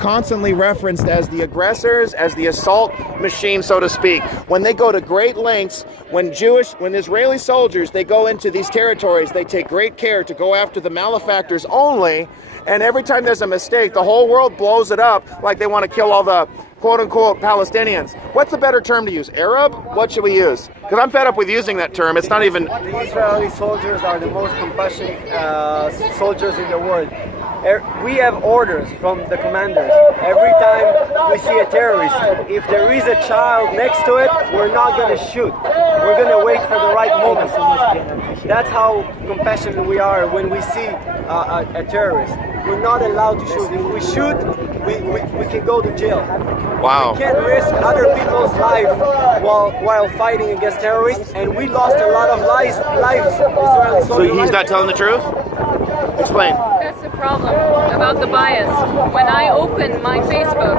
constantly referenced as the aggressors, as the assault machine, so to speak. When they go to great lengths, when Israeli soldiers, they go into these territories, they take great care to go after the malefactors only, and every time there's a mistake, the whole world blows it up like they want to kill all the quote-unquote Palestinians. What's the better term to use? Arab? What should we use? Because I'm fed up with using that term. It's not even... The Israeli soldiers are the most compassionate soldiers in the world. We have orders from the commanders. Every time we see a terrorist, if there is a child next to it, we're not going to shoot. We're going to wait for the right moment. That's how compassionate we are when we see a terrorist. We're not allowed to shoot. If we shoot, we can go to jail. Wow. We can't risk other people's life while fighting against terrorists, and we lost a lot of lives, Israeli soldiers. So he's not telling the truth? Explain. That's the problem about the bias. When I open my Facebook,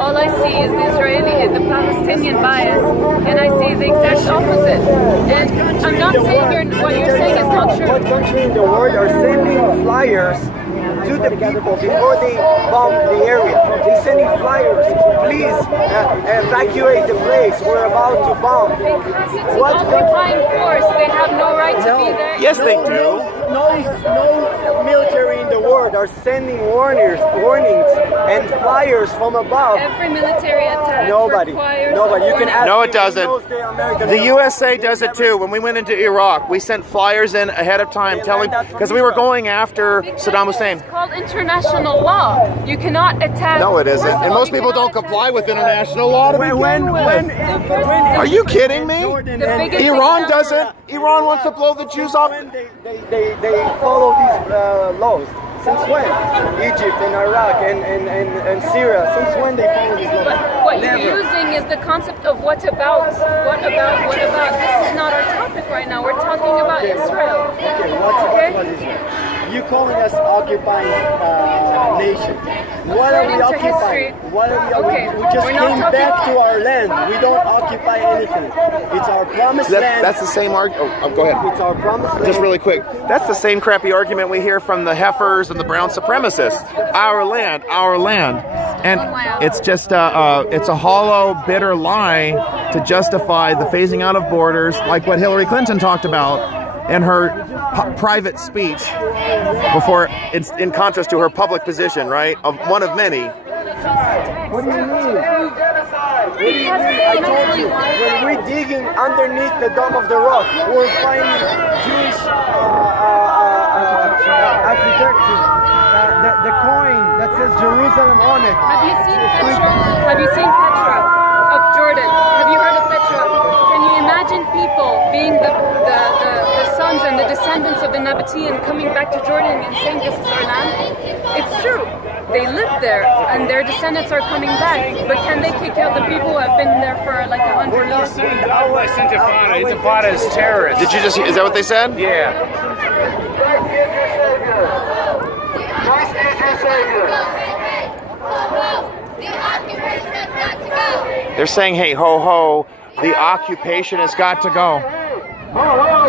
all I see is the Palestinian bias, and I see the exact opposite. And I'm not saying what you're saying is not true. What country in the world are sending flyers to the people before they bomb the area? They're sending flyers. Please evacuate the place. We're about to bomb. Because it's an occupying force. They have no right to be there. Yes, they do. No military in the world are sending warnings and flyers from above. Every military attack Nobody. You can ask. No, it doesn't. The USA does it too. When we went into Iraq, we sent flyers in ahead of time telling, because we were going after Saddam Hussein. It's called international law. You cannot attack. No, it isn't. And most people don't comply with international law to begin with. Are you kidding me? Iran doesn't. Iran wants to blow the Jews off. They follow these laws. Since when? Egypt and Iraq and Syria. Since when they follow these laws? But what you're using is the concept of what about. This is not our topic right now. We're talking about Israel. Okay, what's about Israel? You calling us occupying nation. What are we occupying? We just came back to our land. We don't occupy anything. It's our promised land. That's the same argument. Oh, go ahead. It's our promised land. Just really quick. That's the same crappy argument we hear from the heifers and the brown supremacists. Our land, our land. And it's just it's a hollow, bitter lie to justify the phasing out of borders, like what Hillary Clinton talked about in her private speech before, in contrast to her public position, right? Of one of many. What do you mean? I told you, when we're digging underneath the Dome of the Rock, we're finding Jewish architecture. The coin that says Jerusalem on it. Have you seen Petra? Have you seen Petra of Jordan? Have you heard of Petra? Can you imagine people being the sons and the descendants of the Nabatean coming back to Jordan and saying this is our land? It's true. They live there and their descendants are coming back. But can they kick out the people who have been there for like 100 We're not years? saying outlaw's Intifada. Intifada is terrorists. Did you just, is that what they said? Yeah. They're saying, hey, ho, ho, the occupation has got to go.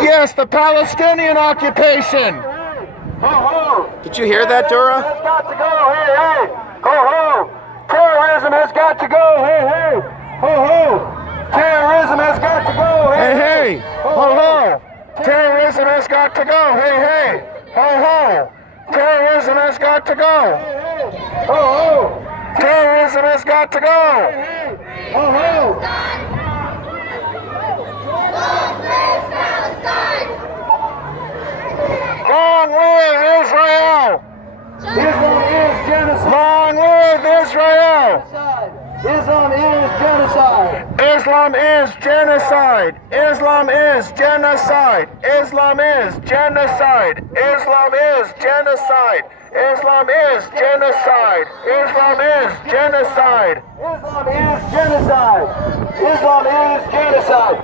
Yes, the Palestinian occupation. Did you hear that, Dura? It's got to go, hey, hey. Ho, ho. Terrorism has got to go, hey, hey. Ho, ho. Terrorism has got to go, hey, hey. Ho, ho. Terrorism has got to go, hey, hey. Ho, ho. Terrorism has got to go. Ho, ho. Terrorism has got to go. Ho, ho. Long live Israel! Islam is genocide. Long live Israel! Islam is genocide. Islam is genocide. Islam is genocide. Islam is genocide. Islam is genocide. Islam is genocide. Islam is genocide. Islam is genocide. Islam is genocide.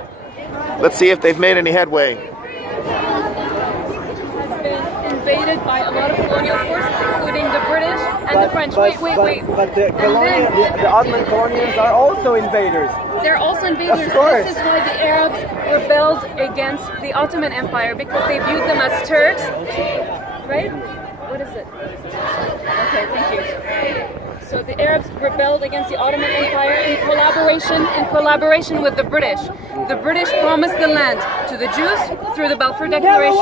Let's see if they've made any headway. Has been invaded by a lot of colonial forces, including the British and the French. Wait. But the Ottoman colonials are also invaders. They're also invaders. Of course. This is why the Arabs rebelled against the Ottoman Empire, because they viewed them as Turks. Right? What is it? Okay, thank you. So the Arabs rebelled against the Ottoman Empire in collaboration with the British. The British promised the land to the Jews through the Balfour Declaration,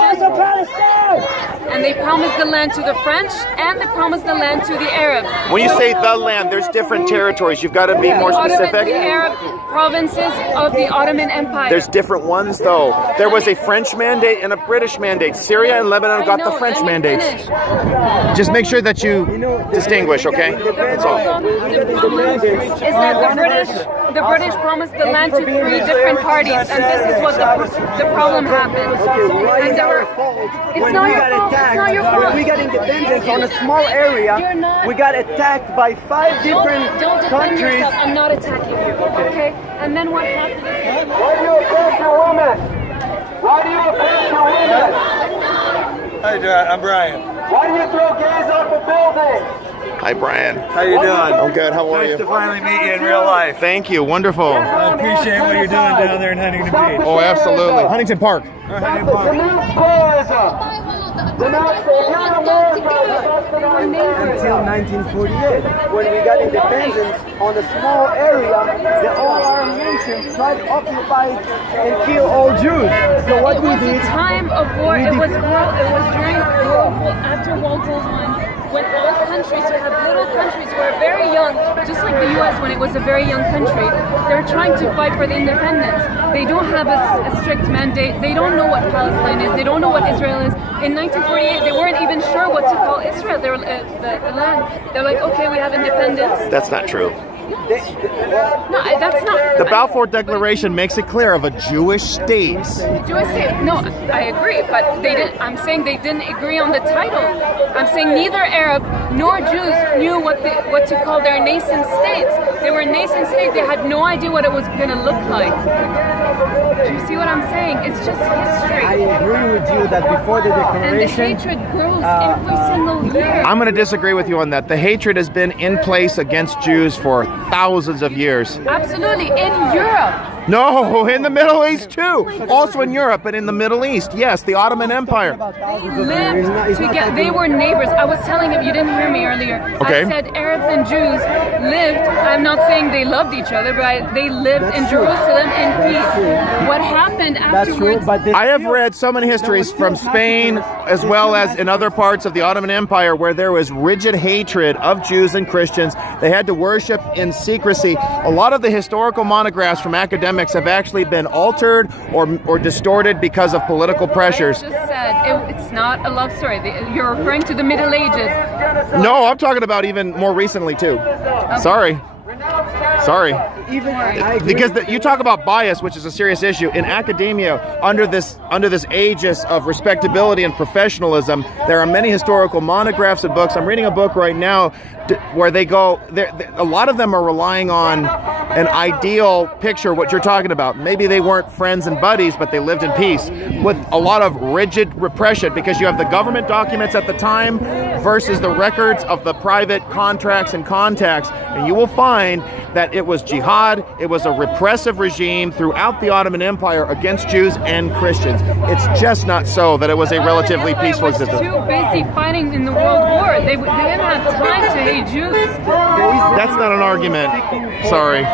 and they promised the land to the French, and they promised the land to the Arabs. When you say the land, there's different territories. You've got to be more specific. The Arab provinces of the Ottoman Empire. There's different ones, though. There was a French mandate and a British mandate. Syria and Lebanon got the French mandates. Just make sure that you distinguish, okay? That's all. Is that the British promised the land to 3 different parties, and this is what the problem happened. And there were, it's not your fault. It's not your fault. We got independence on a small area. We got attacked by 5 different don't defend countries. yourself. I'm not attacking you, okay? And then what happened? Why do you oppress your women? Why do you oppress your women? Hi, I'm Brian. Why do you throw gays off a building? Hi, Brian. How you doing? I'm good. How are Nice you? to finally meet you in real life. Thank you. Wonderful. I appreciate what you're doing down there in Huntington Beach. Oh, absolutely. Huntington Park. Denounce terrorism. Denounce the Until 1948, when we got independence on a small area, the whole Arab nation tried to occupy and kill all Jews. So what we It was did, a time of war. It was during after World War I, when all countries, you have little countries who are very young, just like the U.S. when it was a very young country. They're trying to fight for the independence. They don't have a strict mandate. They don't know what Palestine is. They don't know what Israel is. In 1948, they weren't even sure what to call Israel. They were the land. They're like, okay, we have independence. That's not true. No, that's not. The Balfour Declaration makes it clear of a Jewish state. Jewish state. No, I agree, but they didn't. I'm saying they didn't agree on the title. I'm saying neither Arab nor Jews knew what to call their nascent states. They were nascent states. They had no idea what it was going to look like. Do you see what I'm saying? It's just history. I agree with you that before the And the declaration, hatred grows every single year. I'm going to disagree with you on that. The hatred has been in place against Jews for thousands of years. Absolutely, in Europe. No, in the Middle East too. Also in Europe, but in the Middle East. Yes, the Ottoman Empire. They lived together. They were neighbors. I was telling him, you didn't hear me earlier. Okay. I said Arabs and Jews lived, I'm not saying they loved each other, but they lived in Jerusalem in peace. What happened that's afterwards? true, but I have read so many histories from Spain as well as in other parts of the Ottoman Empire where there was rigid hatred of Jews and Christians. They had to worship in secrecy. A lot of the historical monographs from academics have actually been altered or distorted because of political pressures. I just said it's not a love story. You're referring to the Middle Ages. No, I'm talking about even more recently too. Sorry. even I agree. Because you talk about bias, which is a serious issue in academia. Under this aegis of respectability and professionalism, there are many historical monographs and books. I'm reading a book right now where they go. A lot of them are relying on an ideal picture, what you're talking about. Maybe they weren't friends and buddies, but they lived in peace with a lot of rigid repression, because you have the government documents at the time versus the records of the private contracts and contacts, and you will find that it was jihad, it was a repressive regime throughout the Ottoman Empire against Jews and Christians. It's just not so that it was a relatively peaceful existence. Too busy fighting in the World War. They didn't have time to hate Jews. That's not an argument. Sorry.